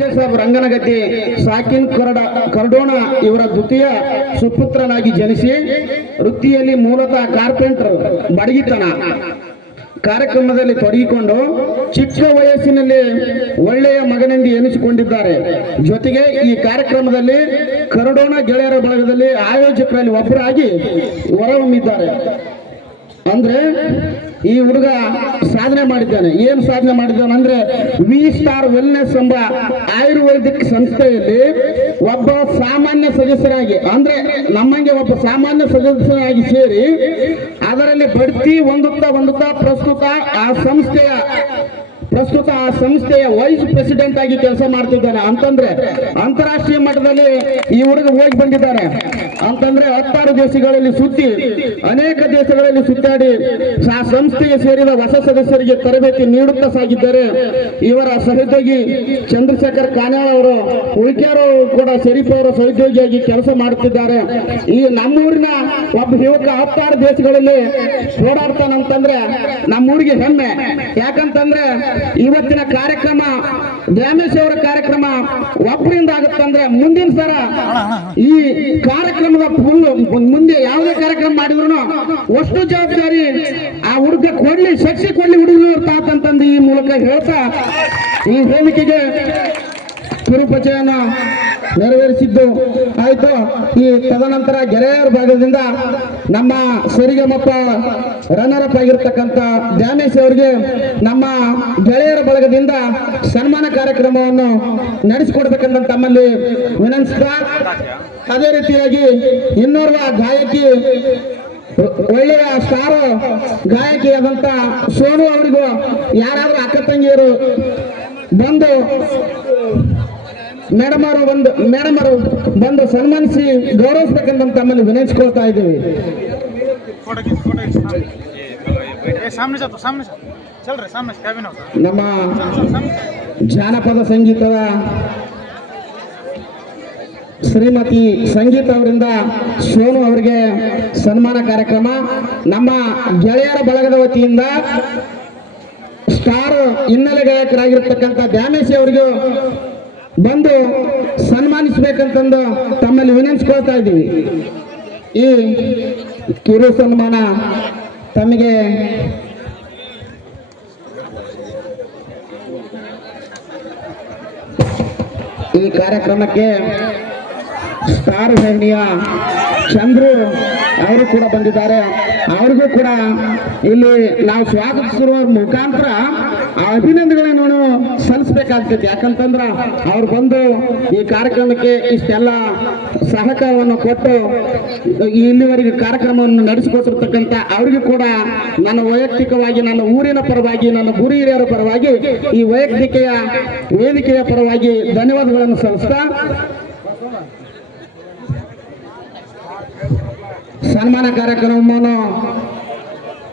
ರಾಜಸಾಬ್ ರಂಗನಗದ್ದೆ ಸಾಕಿನ್ ಕರ್ಡೋಣ ಇವರ ದ್ವಿತೀಯ ಸುಪುತ್ರನಾಗಿ ಜನಿಸಿ ವೃತ್ತಿಯಲ್ಲಿ ಮೂಲತಃ ಕಾರ್ಪೆಂಟರ್ ಬಡಗಿತನ ಕಾರ್ಯಕ್ರಮದಲ್ಲಿ ತೊಡಗಿಕೊಂಡು ಚಿಕ್ಕ ವಯಸ್ಸಿನಲ್ಲಿ ಒಳ್ಳೆಯ ಮಗನೆಂದು ಎನಿಸಿಕೊಂಡಿದ್ದಾರೆ. ಜೊತೆಗೆ ಈ ಕಾರ್ಯಕ್ರಮದಲ್ಲಿ ಕರ್ಡೋಣ ಗೆಳೆಯರ ಬಳಗದಲ್ಲಿ ಆಯೋಜಕರಲ್ಲಿ ಒಬ್ಬರಾಗಿ ಹೊರಹೊಮ್ಮಿದ್ದಾರೆ. ಅಂದ್ರೆ ಈ ಹುಡುಗ ಸಾಧನೆ ಮಾಡಿದ್ದಾನೆ. ಏನು ಸಾಧನೆ ಮಾಡಿದ್ದಾನೆ ಅಂದ್ರೆ ವಿ ಸ್ಟಾರ್ ವೆಲ್ನೆಸ್ ಎಂಬ ಆಯುರ್ವೇದಿಕ್ ಸಂಸ್ಥೆಯಲ್ಲಿ ಒಬ್ಬ ಸಾಮಾನ್ಯ ಸದಸ್ಯರಾಗಿ, ಅಂದ್ರೆ ನಮ್ಮಂಗೆ ಒಬ್ಬ ಸಾಮಾನ್ಯ ಸದಸ್ಯರಾಗಿ ಸೇರಿ ಅದರಲ್ಲಿ ಬಡ್ತಿ ಹೊಂದುತ್ತಾ ಪ್ರಸ್ತುತ ಆ ಸಂಸ್ಥೆಯ ವೈಸ್ ಪ್ರೆಸಿಡೆಂಟ್ ಆಗಿ ಕೆಲಸ ಮಾಡ್ತಿದ್ದಾನೆ. ಅಂತಂದ್ರೆ ಅಂತಾರಾಷ್ಟ್ರೀಯ ಮಟ್ಟದಲ್ಲಿ ಈ ಹುಡುಗ ಹೋಗಿ ಬಂದಿದ್ದಾರೆ. ಅಂತಂದ್ರೆ 16 ದೇಶಗಳಲ್ಲಿ ಸುತ್ತಿ ಅನೇಕ ದೇಶಗಳಲ್ಲಿ ಸುತ್ತಾಡಿ ಆ ಸಂಸ್ಥೆಗೆ ಸೇರಿದ ಹೊಸ ಸದಸ್ಯರಿಗೆ ತರಬೇತಿ ನೀಡುತ್ತಾ ಸಾಗಿದ್ದಾರೆ. ಇವರ ಸಹೋದ್ಯೋಗಿ ಚಂದ್ರಶೇಖರ್ ಕಾನ್ಯಾಳ್ ಅವರು, ಉಳಿಕೆಯವರು ಕೂಡ ಶರೀಫ್ ಅವರ ಸಹೋದ್ಯೋಗಿಯಾಗಿ ಕೆಲಸ ಮಾಡುತ್ತಿದ್ದಾರೆ. ಈ ನಮ್ಮೂರಿನ ಒಬ್ಬ ಯುವಕ 16 ದೇಶಗಳಲ್ಲಿ ಓಡಾಡ್ತಾನಂತಂದ್ರೆ ನಮ್ಮೂರಿಗೆ ಹೆಮ್ಮೆ. ಯಾಕಂತಂದ್ರೆ ಇವತ್ತಿನ ಕಾರ್ಯಕ್ರಮ ಡ್ಯಾಮೇಶ್ ಅವರ ಕಾರ್ಯಕ್ರಮ ಒಬ್ಬರಿಂದ ಆಗುತ್ತಂದ್ರೆ ಮುಂದಿನ ಸರ ಈ ಕಾರ್ಯಕ್ರಮದ ಮುಂದೆ ಯಾವುದೇ ಕಾರ್ಯಕ್ರಮ ಮಾಡಿದ್ರು ಅಷ್ಟು ಜವಾಬ್ದಾರಿ ಆ ಹುಡುಗ ಕೊಡ್ಲಿ, ಶಕ್ತಿ ಕೊಡ್ಲಿ ಹುಡುಗರು ತಾತಂತಂದು ಈ ಮೂಲಕ ಹೇಳ್ತಾ ಈ ವೇದಿಕೆಗೆ ಕಿರುಪರಿಚಯನ ನೆರವೇರಿಸಿದ್ದು ಆಯ್ತು. ಈ ತದನಂತರ ಗೆಳೆಯರ ಭಾಗದಿಂದ ನಮ್ಮ ಸರಿಗಮಪ್ಪ ರನ್ನರ್ ಅಪ್ ಆಗಿರ್ತಕ್ಕಂಥ ಡ್ಯಾಮೇಶ್ ಅವರಿಗೆ ನಮ್ಮ ಗೆಳೆಯರ ಬಳಗದಿಂದ ಸನ್ಮಾನ ಕಾರ್ಯಕ್ರಮವನ್ನು ನಡೆಸಿಕೊಡ್ಬೇಕಂತ ತಮ್ಮಲ್ಲಿ ವಿನಂತಿಸ್ತಾ, ಅದೇ ರೀತಿಯಾಗಿ ಇನ್ನೋರ್ವ ಗಾಯಕಿ, ಒಳ್ಳೆಯ ಸ್ಟಾರ್ ಗಾಯಕಿಯಾದಂತ ಸೋನು ಅವರಿಗೂ ಯಾರಾದ್ರೂ ಅಕ್ಕ ತಂಗಿಯರು ಬಂದು ಮೇಡಮ್ ಅವರು ಬಂದು ಸನ್ಮಾನಿಸಿ ಗೌರವಿಸಬೇಕಂತ ತಮ್ಮಲ್ಲಿ ವಿನಂತಿಸ್ಕೊಳ್ತಾ ಇದ್ದೀವಿ. ನಮ್ಮ ಜಾನಪದ ಸಂಗೀತದ ಶ್ರೀಮತಿ ಸಂಗೀತ ಅವರಿಂದ ಸೋನು ಅವರಿಗೆ ಸನ್ಮಾನ ಕಾರ್ಯಕ್ರಮ, ನಮ್ಮ ಗೆಳೆಯರ ಬಳಗದ ವತಿಯಿಂದ ಸ್ಟಾರ್ ಹಿನ್ನೆಲೆ ಗಾಯಕರಾಗಿರ್ತಕ್ಕಂಥ ದ್ಯಾಮೇಶಿ ಅವರಿಗೂ ಬಂದು ಸನ್ಮಾನಿಸಬೇಕಂತಂದು ತಮ್ಮಲ್ಲಿ ವಿನಂತಿಸ್ಕೊಳ್ತಾ ಇದ್ದೀವಿ. ಈ ಕಿರು ಸನ್ಮಾನ ತಮಗೆ ಈ ಕಾರ್ಯಕ್ರಮಕ್ಕೆ ಸ್ಟಾರ್ ಸರಣಿಯ ಚಂದ್ರು ಅವರು ಕೂಡ ಬಂದಿದ್ದಾರೆ. ಅವ್ರಿಗೂ ಕೂಡ ಇಲ್ಲಿ ನಾವು ಸ್ವಾಗತಿಸಿರುವ ಮುಖಾಂತರ ಅಭಿನಂದನೆಗಳನ್ನು ಸಲ್ಲಿಸಬೇಕಾಗ್ತೈತಿ. ಯಾಕಂತಂದ್ರ ಅವ್ರು ಬಂದು ಈ ಕಾರ್ಯಕ್ರಮಕ್ಕೆ ಇಷ್ಟೆಲ್ಲ ಸಹಕಾರವನ್ನು ಕೊಟ್ಟು ಇಲ್ಲಿವರೆಗೆ ಕಾರ್ಯಕ್ರಮವನ್ನು ನಡೆಸಿಕೊಟ್ಟಿರ್ತಕ್ಕಂಥ ಅವ್ರಿಗೂ ಕೂಡ ನನ್ನ ವೈಯಕ್ತಿಕವಾಗಿ, ನನ್ನ ಊರಿನ ಪರವಾಗಿ, ನನ್ನ ಗುರು ಹಿರಿಯರ ಪರವಾಗಿ, ಈ ವೇದಿಕೆಯ ಪರವಾಗಿ ಧನ್ಯವಾದಗಳನ್ನು ಸಲ್ಲಿಸ್ತಾ ಸನ್ಮಾನ ಕಾರ್ಯಕ್ರಮವನ್ನು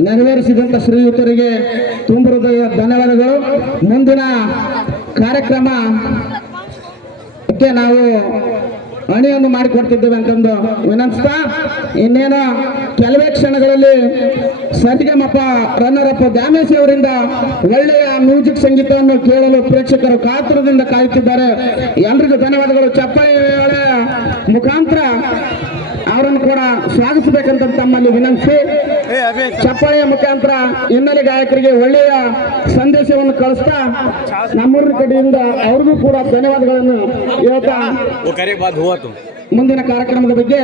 ನೆರವೇರಿಸಿದಂಥ ಶ್ರೀಯುತರಿಗೆ ತುಂಬ ಹೃದಯ ಧನ್ಯವಾದಗಳು. ಮುಂದಿನ ಕಾರ್ಯಕ್ರಮಕ್ಕೆ ನಾವು ಅಣಿಯನ್ನು ಮಾಡಿಕೊಡ್ತಿದ್ದೇವೆ ಅಂತಂದು ವಿನಂತಿಸ್ತಾ, ಇನ್ನೇನು ಕೆಲವೇ ಕ್ಷಣಗಳಲ್ಲಿ ಸರಿಗಮಪ ರನ್ನರ್ ಅಪ್ ದ್ಯಾಮೇಶಿ ಅವರಿಂದ ಒಳ್ಳೆಯ ಮ್ಯೂಸಿಕ್ ಸಂಗೀತವನ್ನು ಕೇಳಲು ಪ್ರೇಕ್ಷಕರು ಕಾತುರದಿಂದ ಕಾಯುತ್ತಿದ್ದಾರೆ. ಎಲ್ರಿಗೂ ಧನ್ಯವಾದಗಳು. ಚಪ್ಪಾಳೆ ಮುಖಾಂತರ ಅವರನ್ನು ಕೂಡ ಸ್ವಾಗತಿಸಬೇಕಂತ ತಮ್ಮಲ್ಲಿ ವಿನಂತಿಸಿ, ಚಪ್ಪಾಳೆಯ ಮುಖಾಂತರ ಹಿನ್ನೆಲೆ ಗಾಯಕರಿಗೆ ಒಳ್ಳೆಯ ಸಂದೇಶವನ್ನು ಕಳಿಸ್ತಾ ನಮ್ಮೂರಿನ ಕಡೆಯಿಂದ ಅವ್ರಿಗೂ ಕೂಡ ಧನ್ಯವಾದಗಳನ್ನು ಹೇಳ್ತಾ ಮುಂದಿನ ಕಾರ್ಯಕ್ರಮದ ಬಗ್ಗೆ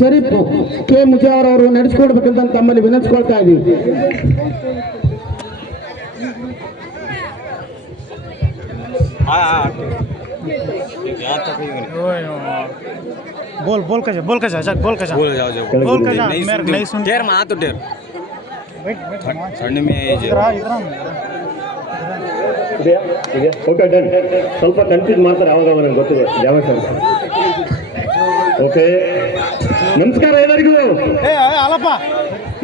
ಶರೀಫ್ ಕೆ ಮುಜಾವರ್ ಅವರು ನಡೆಸಿಕೊಡ್ಬೇಕಂತ ತಮ್ಮಲ್ಲಿ ವಿನಂತಿಸ್ಕೊಳ್ತಾ ಇದ್ದೀವಿ. बोल कैसे मेरे नहीं सुन ढेर मां तो ढेर ठंड में ಓಕೆ ಡನ್. ಸ್ವಲ್ಪ ಕನ್ಫ್ಯೂಸ್ ಮಾಡ್ತಾರೆ ಅವಾಗ ನನಗೆ ಗೊತ್ತಿದೆ ಯಾವ ಸರ್. ಓಕೆ, ನಮಸ್ಕಾರ ಎಲ್ಲರಿಗೂ.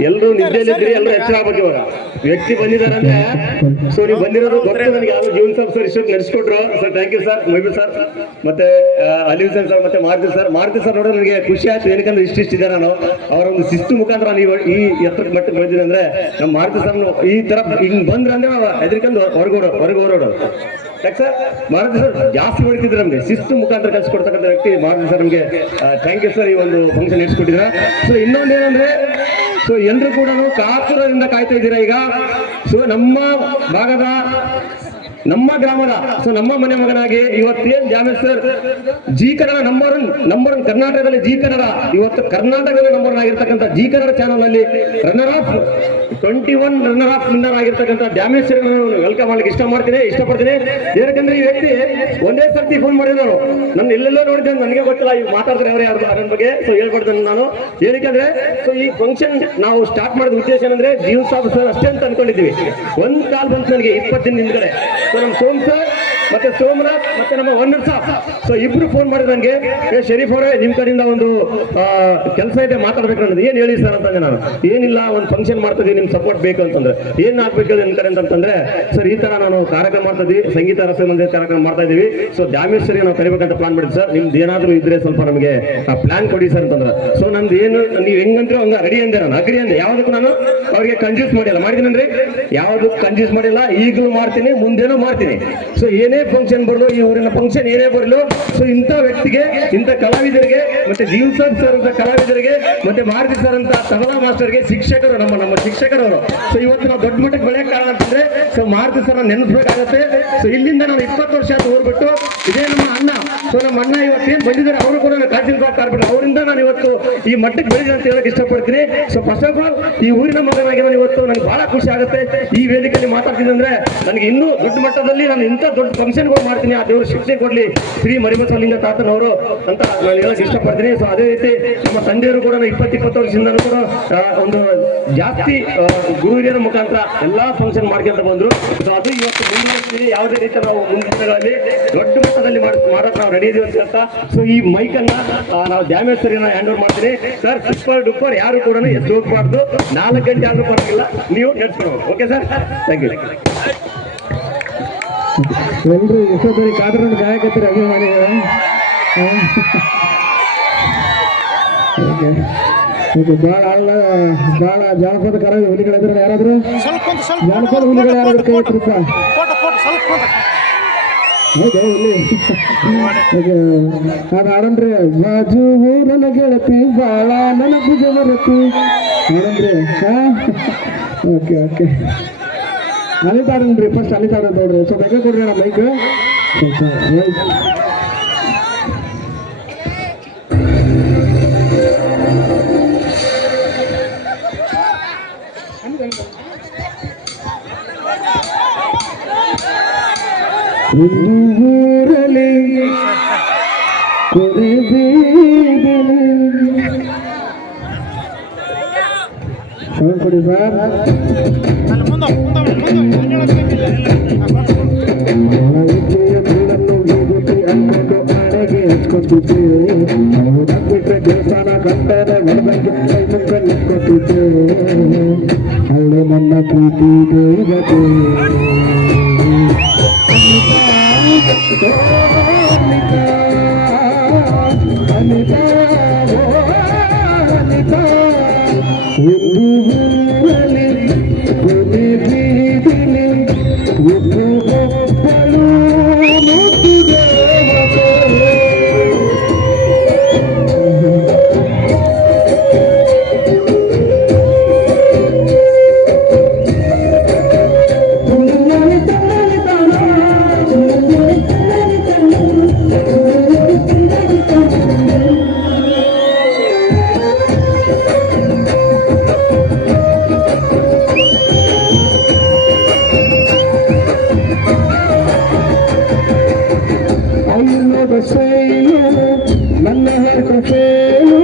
ಎಲ್ಲರೂ ನಿದ್ದೆಯಲ್ಲಿದ್ರಿ, ಎಲ್ಲರೂ ಎಚ್ಚರ ಆಗ್ಬೇಕು. ಇವಾಗ ವ್ಯಕ್ತಿ ಬಂದಿದ್ದಾರೆ ಅಂದ್ರೆ ಸೊ ನೀವು ಬಂದಿರೋದು ಗೊತ್ತೇ ನನಗೆ. ಯಾರು ಜೀವನ್ ಸರ್ ಇಷ್ಟೊಂದು ನಡೆಸ್ಕೊಟ್ರು ಸರ್, ಥ್ಯಾಂಕ್ ಯು ಸರ್. ಮೊಯ್ಬು ಸರ್ ಮತ್ತೆ ಅಲಿ ಹುಸೇನ್ ಸರ್ ಮತ್ತೆ ಮಾರುತಿ ಸರ್ ನೋಡೋ ನನಗೆ ಖುಷಿ ಆಯ್ತು. ಏನಕ್ಕಂದ್ರೆ ಇಷ್ಟಿದೆ ನಾನು ಅವರ ಒಂದು ಶಿಸ್ತು ಮುಖಾಂತರ ನೀವು ಈ ಎತ್ತರ ಮಟ್ಟಕ್ಕೆ ಬಂದಿದೆ ಅಂದ್ರೆ ನಮ್ಮ ಮಾರುತಿ ಸರ್ ಈ ತರ ಹಿಂಗ್ ಬಂದ್ರೆ ಅಂದ್ರೆ ಹೆದರ್ಕೊಂಡು ಹೊರಗೆ ಹೊರಡೋದು. ಯಾಕೆ ಸರ್ ಮಾರುತಿ ಸರ್ ಜಾಸ್ತಿ ಹೊಡಿತಿದ್ರು ನಮಗೆ ಶಿಸ್ತು ಮುಖಾಂತರ ಕಲಿಸ್ಕೊಡ್ತಕ್ಕಂಥ ವ್ಯಕ್ತಿ ಮಾರುತಿ ಸರ್ ನಮಗೆ ಥ್ಯಾಂಕ್ ಯು ಸರ್ ಈ ಒಂದು ಫಂಕ್ಷನ್ ನಡೆಸ್ಕೊಟ್ಟಿದ್ರ. ಸೊ ಇನ್ನೊಂದೇನಂದ್ರೆ ಸೊ ಎಲ್ಲರೂ ಕೂಡ ಕಾತುರದಿಂದ ಕಾಯ್ತಾ ಇದ್ದೀರಾ ಈಗ. ಸೊ ನಮ್ಮ ಭಾಗದ ನಮ್ಮ ಗ್ರಾಮದ ಸೊ ನಮ್ಮ ಮನೆ ಮಗನಾಗಿ ಇವತ್ತೇನ್ ಜಾಮೇಶ್ sir Zee Kannada number one ಕರ್ನಾಟಕದಲ್ಲಿ ಜಿ ಕನ್ನಡ ಇವತ್ತು ಕರ್ನಾಟಕದಲ್ಲಿ ನಂಬರ್ ಒನ್ ಆಗಿರ್ತಕ್ಕಂಥ ಜಿ ಕನ್ನಡ ಚಾನಲ್ ಅಲ್ಲಿ runner of 21 runner of winner ಆಗಿರ್ತಕ್ಕಂಥ ಡ್ಯಾಮೇಜ್ ಸರ್ ವೆಲ್ಕಮ್ ಮಾಡ್ಲಿಕ್ಕೆ ಇಷ್ಟಪಡ್ತೀನಿ. ಯಾಕಂದ್ರೆ ಈ ವ್ಯಕ್ತಿ ಒಂದೇ ಸರ್ತಿ ಫೋನ್ ಮಾಡಿದ್ರು ನನ್ನ ಎಲ್ಲೆಲ್ಲೋ ನೋಡಿದ್ದೆ, ನನಗೆ ಗೊತ್ತಿಲ್ಲ ಈಗ ಮಾತಾಡ್ತಾರೆ ಅವರೇ ಅದರ ಬಗ್ಗೆ. ಸೊ ಹೇಳ್ಬಾರ್ದು ನಾನು ಏನಕ್ಕಂದ್ರೆ ಸೊ ಈ ಫಂಕ್ಷನ್ ನಾವು ಸ್ಟಾರ್ಟ್ ಮಾಡಿದ ಉದ್ದೇಶ ಏನಂದ್ರೆ ಜೀವನ್ ಸಾಬ್ ಸರ್ ಅಷ್ಟೇ ಅಂತ ಅನ್ಕೊಂಡಿದ್ವಿ. ಒಂದ್ ಕಾಲ್ ಬಂತು ನನಗೆ 20 ದಿನ ಹಿಂದ್ಗಡೆ. ಸೊ ನಮ್ಮ ಸೋಮ್ ಸರ್ ಮತ್ತೆ ಸೋಮನಾಥ್ ಮತ್ತೆ ನಮ್ಮ ವನ್ನರ್ ಸಾಬ್ ಸೊ ಇಬ್ರು ಫೋನ್ ಮಾಡಿದ್ರು ನನಗೆ, ಶರೀಫ್ ಅವರೇ ನಿಮ್ ಕಡೆಯಿಂದ ಒಂದು ಕೆಲಸ ಇದೆ ಮಾತಾಡ್ಬೇಕು ಅನ್ನೋದು. ಏನ್ ಹೇಳಿ ಸರ್ ಅಂತಂದ್ರೆ ನಾನು ಏನಿಲ್ಲ ಒಂದು ಫಂಕ್ಷನ್ ಮಾಡ್ತಿದ್ವಿ, ನಿಮ್ ಸಪೋರ್ಟ್ ಬೇಕು ಅಂತಂದ್ರೆ ಏನ್ ಆಗ್ಬೇಕು ನಿಮ್ ಕಡೆ ಅಂತಂದ್ರೆ ಸರ್ ಈ ತರ ನಾನು ಕಾರ್ಯಕ್ರಮ ಮಾಡ್ತಾ ಇದ್ವಿ, ಸಂಗೀತ ರಸಮಂದಿರ ಕಾರ್ಯಕ್ರಮ ಮಾಡ್ತಾ ಇದೀವಿ. ಸೊ ಡ್ಯಾಮೇಶ್ವರಿಗೆ ನಾವು ಕರಿಬೇಕಂತ ಪ್ಲಾನ್ ಮಾಡಿದ್ವಿ ಸರ್, ನಿಮ್ದು ಏನಾದ್ರು ಇದ್ರೆ ಸ್ವಲ್ಪ ನಮಗೆ ಪ್ಲಾನ್ ಕೊಡಿ ಸರ್ ಅಂತಂದ್ರೆ. ಸೊ ನಂದು ಏನು ನೀವು ಹೆಂಗಂದ್ರೆ ಹಂಗ ರೆಡಿ ಅಂದೆ, ನಾನು ಅಗ್ರಿ ಅಂದೆ. ಯಾವ್ದಕ್ಕೂ ನಾನು ಅವ್ರಿಗೆ ಕಂಜೂಸ್ ಮಾಡಿದ್ದೀನಂದ್ರೆ ಯಾವ್ದಕ್ಕೂ ಕಂಜೂಸ್ ಮಾಡಿಲ್ಲ, ಈಗಲೂ ಮಾಡ್ತೀನಿ ಮುಂದೇನೂ ಮಾಡ್ತೀನಿ. ಸೊ ಏನೇ ಫಂಕ್ಷನ್ ಬರಲು ಈ ಊರಿನ ಫಂಕ್ಷನ್ ಏನೇ ಬರಲು ಸೊ ಇಂಥ ವ್ಯಕ್ತಿಗೆ ಇಂಥ ಕಲಾವಿದರಿಗೆ ಮತ್ತೆ ಜೀವನ್ ಸಾಬ್ ಸರ್ ಅಂತ ಕಲಾವಿದರಿಗೆ ಮತ್ತೆ ಮಾರುತಿ ಸರ್ ಅಂತ ತಬಲಾ ಮಾಸ್ಟರ್ಗೆ ಶಿಕ್ಷಕರು ನಮ್ಮ ಶಿಕ್ಷಕರವರು. ಸೊ ಇವತ್ತು ನಾವು ದೊಡ್ಡ ಮಟ್ಟಕ್ಕೆ ಬೆಳೆಯಕ್ಕೆ ಕಾರಣ ಅಂತಂದ್ರೆ ಸೊ ಮಾರುತಿ ಸರ್ ನೆನೆಸ್ಬೇಕಾಗತ್ತೆ. ಸೊ ಇಲ್ಲಿಂದ ನಾವು 20 ವರ್ಷ ಅಂತ ಊರ್ಬಿಟ್ಟು ಇದೇ ನಮ್ಮ ಅಣ್ಣ. ಸೊ ನಮ್ಮ ಅಣ್ಣ ಇವತ್ತೇನು ಬಂದಿದ್ದಾರೆ ಅವರು ಕೂಡ ಕಾಶಿರ್ಬಾಗ್ ಅವರಿಂದ ನಾನು ಇವತ್ತು ಈ ಮಟ್ಟಕ್ಕೆ ಬೆಳೆದ ಅಂತ ಹೇಳಕ್ ಇಷ್ಟಪಡ್ತೀನಿ. ಸೊ ಫಸ್ಟ್ ಆಫ್ ಆಲ್ ಈ ಊರಿನ ಮಗನಾಗಿ ನಾನು ಇವತ್ತು ನನಗೆ ಬಹಳ ಖುಷಿ ಆಗುತ್ತೆ ಈ ವೇದಿಕೆಯಲ್ಲಿ ಮಾತಾಡ್ತೀನಿ ಅಂದ್ರೆ ನನಗೆ ಇನ್ನೂ ದೊಡ್ಡ ಮಟ್ಟದಲ್ಲಿ ನಾನು ಇಂಥ ದೊಡ್ಡ ಫಂಕ್ಷನ್ಗಳು ಮಾಡ್ತೀನಿ, ಆ ದೇವರು ಶಿಕ್ಷೆ ಕೊಡ್ಲಿ ಶ್ರೀ ಮರಿಬಸವಲಿಂಗ ತಾತನವರು ಅಂತ ನಾನು ಹೇಳಕ್ ಇಷ್ಟಪಡ್ತೀನಿ. ಸೊ ಅದೇ ರೀತಿ ನಮ್ಮ ತಂದೆಯವರು ಕೂಡ 20 ವರ್ಷದಿಂದ ಕೂಡ ಒಂದು ಜಾಸ್ತಿ ಗುರು ಹಿರಿಯರ ಮುಖಾಂತರ ಎಲ್ಲಾ ಫಂಕ್ಷನ್ ಮಾಡ್ಕೊಂತ ಬಂದ್ರು. ಸೊ ಅದು ಇವತ್ತು ಮುಂದುವರಿಸ್ತೀವಿ. ಯಾವುದೇ ರೀತಿ ನಾವು ಮುಂದಿನ ದಿನಗಳಲ್ಲಿ ದೊಡ್ಡ ಮಟ್ಟದಲ್ಲಿ ಮಾಡಕ್ ನಾವು ರೆಡಿ ಇದೀವಿ ಅಂತ ಹೇಳ್ತಾ ಸೊ ಈ ಮೈಕ್ ಅನ್ನ ನಾವು ಡ್ಯಾಮೇಜ್ ಸರಿನ ಹ್ಯಾಂಡ್ ಓವರ್ ಮಾಡ್ತೀನಿ ಸರ್. ಸೂಪರ್ ಡೂಪರ್ ಯಾರು ಕೂಡ ಎಷ್ಟು ಹೋಗ್ಬಾರ್ದು, 4 ಗಂಟೆ ಆದ್ರೂ ಪರವಾಗಿಲ್ಲ, ನೀವು ನಡೆಸ್ಕೊಳ್ಬೋದು. Okay sir, thank you. ಎಲ್ರು ಯಶೋಧರಿ ಕಾದ್ರನ್ನು ಗಾಯಕತ್ತರ ಅಭಿಮಾನಿಗಳ ಬಹಳ ಜಾನಪದ ಕರ ಹುಲಿಗಳಿದ್ರೆ ಯಾರಾದ್ರು ಜಾನಪದ ಹುಲಿಗಳು ಯಾರಾದ್ರೂ ಕೈ ಹತ್ರಪ್ಪ ಅದು ಆಡನ್ರಿ ಬಾಜು ನನ್ನ ಗೆಳತಿ ಬಾಳ ನನ್ನ ಭುಜ ಬರತಿ ಆಡನ್ರಿ. ಓಕೆ ಓಕೆ ಅನಿತಾಡನ್ರಿ ಫಸ್ಟ್ ಅನಿತಾಡ ನೋಡ್ರಿ. ಸ್ವಲ್ಪ ಹೆಂಗೆ ಕೊಡ್ರಿ ಅಣ್ಣ ಮೈಕ್ ಸ್ವಲ್ಪ ಊರಲಿ ಕೊನೆ ಸೌಂಡ್ ಕೊಡಿ ಸರ್. ಬಿಟ್ರೆ ದೇವಸ್ಥಾನ ಕಂಡರೆ ಹೊರದಂಗೆ ಕೈ ಮುಖ ನಿಂತ್ಕೊಟ್ಟಿದ್ದೆ ಅವಳು ನನ್ನ ಪ್ರೀತಿ ದೇವತೆ. ನನ್ನ ಹೇಳ್ಕೇನು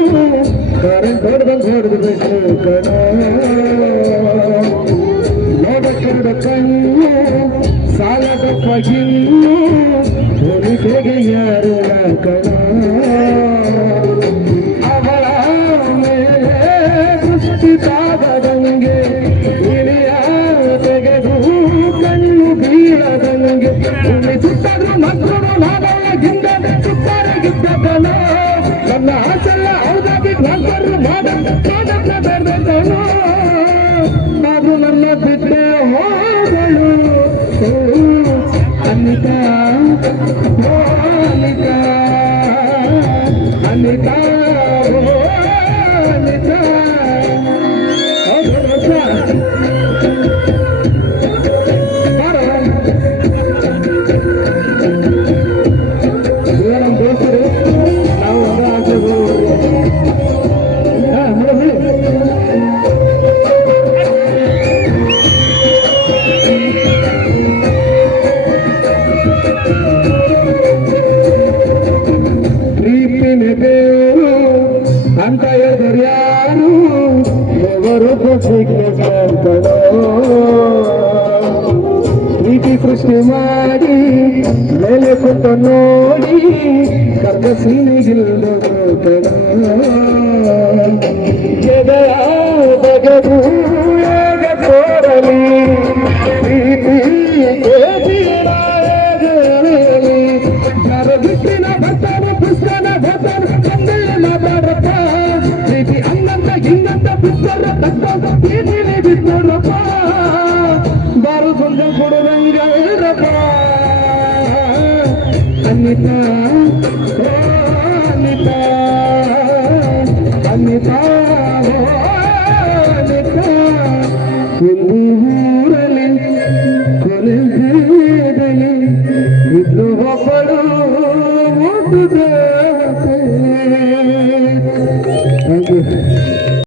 ಕರೆಂಟ್ ಹೊಡೆದಂಗೆ ಹೊಡೆದಬೇಕು ಕಣ ನೋಡಕ್ಕಿಡ ಕಣ್ಣು ಸಾಲದ ಪಗಿನ್ನು ಹೋಲಿಕೆಗೆ ಯಾರು ಕಣ ಅವಳ ಮೇಲೆ ದೃಷ್ಟಿತಾಗದಂಗೆ ಇಳಿಯ ತೆಗೆದು ಕಣ್ಣು ಬೀಳದಂಗೆ ಸುತ್ತಾದ್ರು ಮಕ್ಕಳು ನಾದೊಳಗಿಂದ ಸುತ್ತಾರಗಿದ್ದನು ನನ್ನ ಆಸೆಲ್ಲ ಹೌದಾಗಿ ನಾಲ್ಕರು ಬೇಡದನು ಅದು ನನ್ನ ಬಿಟ್ಟೆ ಹೋಗಳು ಅನ್ನಿತ ಓ ಅನಿತಾ ಅನಿತಾ ಓ ಅನಿತಾ ಹೌದು ನಮ್ಮ ದೋಸ್ತರು ನಾವು ಒಂದೇ ಆಗ್ತದೆ ಪ್ರೀತಿನ ದೇವರು ಅಂತ ಹೇಳಿದ್ರು ಯಾರು ದೇವರು ಪ್ರೀತಿ ಸೃಷ್ಟಿ ಮಾಡಿ ಮೇಲೆ ಕುಂತ ನೋಡಿ ಕರ್ಗ ಸೀನಿಗಿಲ್ದು ಬಗೆದು ಹೇಗ ತೋರಲಿ ಪ್ರೀತಿ ಬಿಟ್ಟಿನ ಬರ್ತಾನ ಪುಸ್ತನ ಬರ್ತಾನ ತಂದೆಯ ಮಾತಾಡಪ್ಪ ಪ್ರೀತಿ ಹಂಗಂತ ಹಿಂಗಂತ ಪುಸ್ತಕ ತಕ್ಕ ಪ್ರೀತಿಲಿ ಬಿಟ್ಟೋರಪ್ಪ ಬಾರು ಸಂಜ ಕೊಡುವಂಗರಪ್ಪ ಅನಿತಾ ಅನಿತಾ ಅನಿತಾ